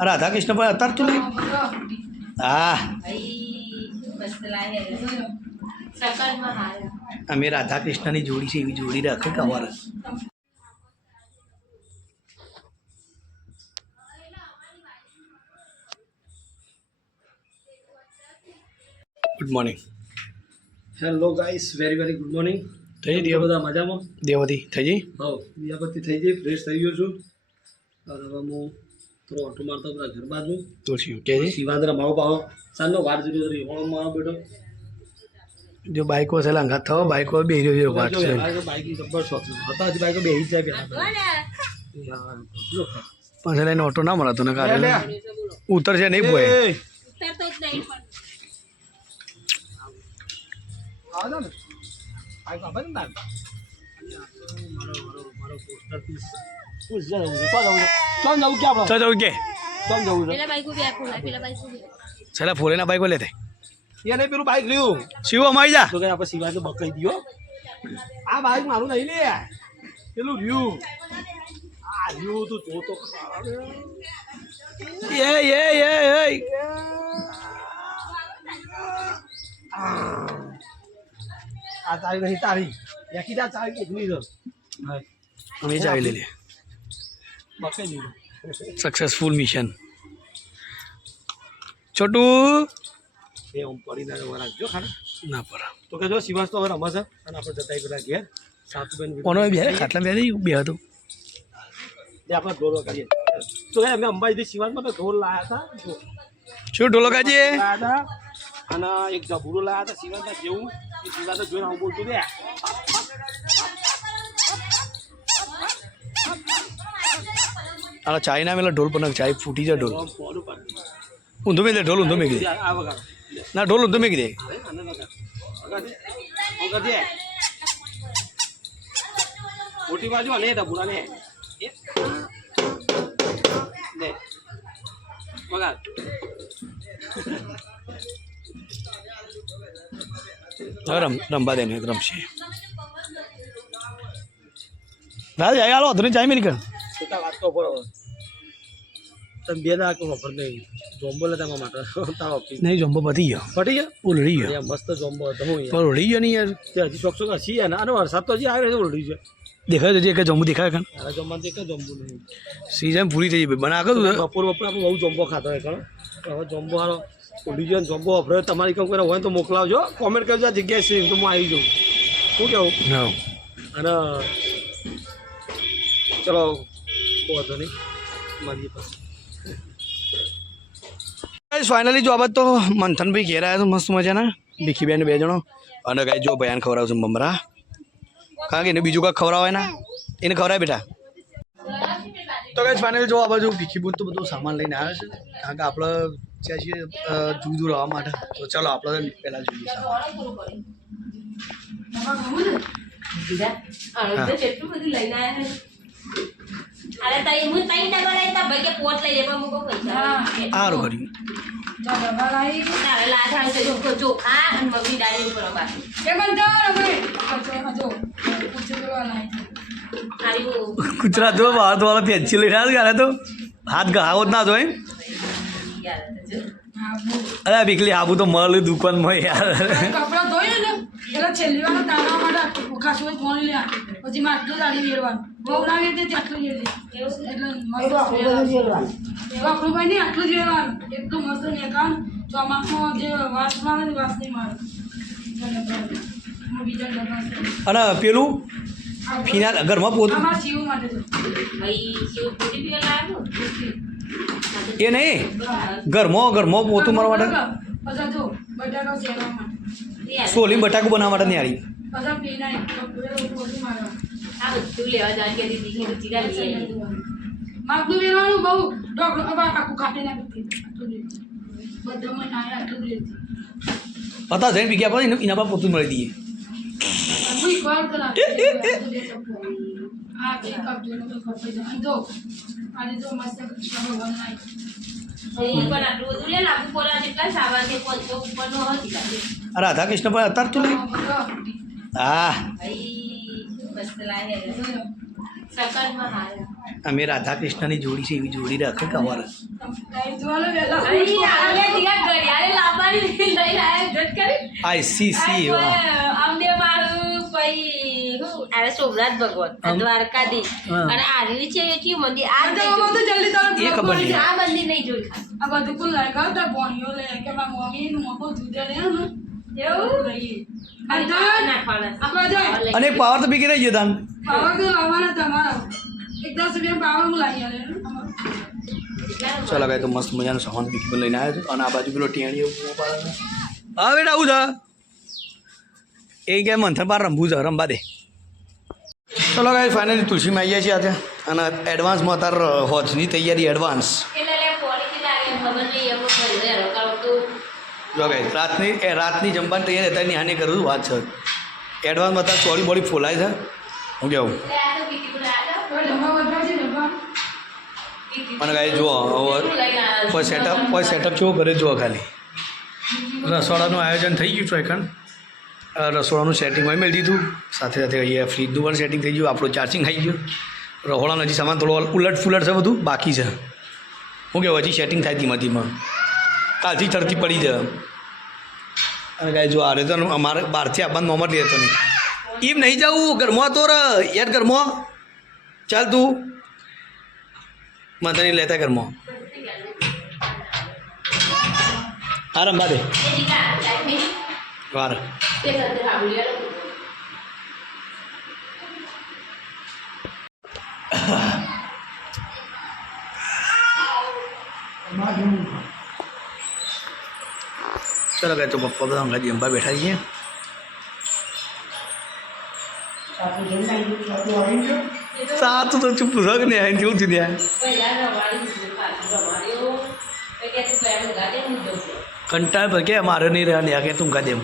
રાધા કૃષ્ણ પણ અત્યારે તું નહીં હા અમે રાધા કૃષ્ણની જોડી છે એવી જોડી રાખે કે અમારે good morning hello guys very good morning થઈ જઈ બધા મજામાં દેવતી થઈ જઈ હા દિયાબત્તી થઈ જઈ ફ્રેશ થઈ ગયો છું અને હવે હું થોડો ઓટો મારતો બધા ઘર બાજુ તો શું કે શિવાંદ્ર મારો પાવો સાંજનો વાર જોડ્યો રહી હોળો મારો બેઠો જો બાઈકો છે લાંઘા થયો બાઈકો બે રહ્યો વાત છે બાઈક જબ્બર શોખ હતા હજી બાઈકો બે જ જાય પાછળ લઈને ઓટો ના મળતો ને કાલે ઉતરશે નહીં પોય ફોરે ના બાઈકો લેતે પેલું બાઈક રહ્યું શિવો મારી જા તો કે આપણે શિવાય તો બકાઈ દિયો આ બાઈક મારું નહીં લે પેલું રહ્યું આ રહ્યું તું જોતો આ તારી નહીં તારી એકી તા ચાવી એકલી જ અમે ચાવી લઈ લે બકાઈ દીધું સક્સેસફુલ મિશન છોટું બે ઓમ પડીને રાખજો ખાલી ના પર તો કે જો શિવાસ તો હવે રમશે અને આપણે જતા બધા ઘેર સાતુબેન કોનો બે ખાટલા બે બે હતું એ આપણે ઢોલ કરીએ તો અમે અંબાજી શિવાસમાં તો ઢોલ લાયા હતા શું ઢોલો કાજી લાયા હતા અને એક જબુરો લાયા હતા શિવાસમાં જેવું એ શિવાસ જોઈને હું બોલતું દે આ ચાય ના મેલા ઢોલ પણ ચાય ફૂટી જાય ઢોલ ઊંધો મેં દે ઢોલ ઊંધો મેં કીધે આ વગાડો ના ઢોલ ઊંધો મેં કીધે મોટી બાજુ અને ડબુડા ને વગાડ રમવા દે ને રમશે દાદા જાય હાલો અધૂરી ચાય મેં નીકળ વાત તો પડો તમે બે ના ખબર નહીં જોમ્બો લેતા માટે નહીં જોમ્બો પતી ગયો પટી ગયો ઉલડી ગયો મસ્ત જોમ્બો હતો હું પણ ઉલડી ગયો નહીં યાર હજી ચોકસો છીએ ને અને વરસાદ તો હજી આવે ઉલડી છે દેખાય છે કે જોમ્બુ દેખાય કાન અરે જમવાનું એક જોમ્બો નહીં સીઝન પૂરી થઈ ગઈ બના કર બપોર આપણે બહુ જોમ્બો ખાતો હોય કારણ હવે જોમ્બો હારો ઉલડી ગયો જોમ્બો વપરાય તમારી કંઈ કોઈ હોય તો મોકલાવજો કોમેન્ટ કરજો આ જગ્યાએ છે તો હું આવી જાઉં શું કેવું અને ચલો વાંધો નહીં મારી પાસે ફાઇનલી જો આ બાદ તો મંથનભાઈ ઘેર આવ્યા તો મસ્ત મજાના ભીખીબેન બે જણો અને કાંઈ જો ભયાન ખવડાવશું મમરા કારણ કે એને બીજું કાંઈક ખવડાવે ને એને ખવડાવે બેટા તો કાંઈ ફાઇનલી જો આ બાજુ ભીખીબૂન તો બધું સામાન લઈને આવ્યો છે કારણ કે આપણે જ્યાં છીએ જુદું રહેવા માટે તો ચાલો આપણે પહેલાં જોઈએ સારું કર્યું ગુજરાત જો બહાર તો વાળા પેન્સિલ લઈને આવ્યા તો હાથ ઘાવો જ ના જોઈ અરે બીકલી આબુ તો મળે દુકાનમાં યાર કપડા ધોઈ ને એટલે છેલ્લી વાર તારા માટે ખાસું ફોન લ્યા પછી માં આટલું દાડી વેરવાનું બહુ ના વેચે આટલું વેચે એટલે આપણું ભાઈ નહીં આટલું જ વેરવાનું એટલું મસ્ત નેકાન ચોમાસમાં જે વાસ મારે ને વાસ નહીં મારે બીજા ડબ્બા અને પેલું ફિનાલ ઘરમાં પોતું અમારા શિવ માટે એ નહીં ઘરમાં પોતું મારવા માટે પછી જો બટાકા શેરવા માટે સોલી બટાકું બનાવવા માટે નહીં આવી પછી પીનાય પોતું મારવા માગતું વેરવાનું બહુ ડોક્ટર આખું કાઢી નાખી બધામાં ના આટલું જ પતા જઈને પી ગયા પછી એના પર પોતું મળી દઈએ રાધા કૃષ્ણ પણ અત્યારે તું નહીં હા અમે રાધા કૃષ્ણની જોડી છે એવી જોડી રાખે કે અમારે આઈ સી સી સોમનાથ ભગવાન દ્વારકાધીશ અને આવ્યું છે કે મંદિર આ જલ્દી તારે એ ખબર નહીં આ મંદિર નહીં જોઈ આ બધું કુલ લાગ્યા હતા બોણીઓ લે કે મારા મમ્મી નું મોકો દૂધ લે ને એવું લઈએ આપણે અને પાવર તો બીકી રહી જતા પાવર તો લાવવાના તમારા એક 10 રૂપિયા પાવર હું લાવી આલે ચાલો ગાય તો મસ્ત મજાનો સામાન બીકી પણ લઈને આવ્યો છું અને આ બાજુ પેલો ટેણીઓ હા બેટા આવું છે એ કે મંથન બાર રમવું છે રમવા દે ચલો ગાય ફાઇનલી તુલસીમાં આવી ગયા છીએ આજે અને એડવાન્સમાં અત્યારે હોજની તૈયારી એડવાન્સ જો ગાય રાતની જમવાની તૈયારી અત્યારે નિહાની કરું છું વાત છે એડવાન્સમાં અત્યારે ચોરી બોડી ફોલાય છે હું કેવું અને ગાય જુઓ કોઈ સેટઅપ કેવો કરે જુઓ ખાલી રસોડાનું આયોજન થઈ ગયું છે એકણ રસોડાનું સેટિંગ હોય મેળ દીધું સાથે સાથે અહીંયા ફ્રીજનું પણ સેટિંગ થઈ ગયું આપણું ચાર્જિંગ થઈ ગયું રહોડાનું હજી સામાન થોડો ઉલટ ફુલટ છે બધું બાકી છે હું કહેવાય હજી સેટિંગ થાય ધીમા ધીમા કાલથી ચડતી પડી જાય અને કાંઈ જો આ તો અમારે બહારથી આવવાનું મોમાં લેતો નહીં એમ નહીં જવું ઘરમાં તો યાર ઘરમાં ચાલ તું માતા નહીં લેતા ઘરમાં હા રંબા દે વાર ચલો ગાય તો પપ્પા બધા અંગાજી અંબા બેઠા છીએ સાત તો ચૂપ રગ ને આવીને જેવું થયું ત્યાં કંટાળ પર કે મારે નહીં રહ્યા ને આ કે તું કા દેમ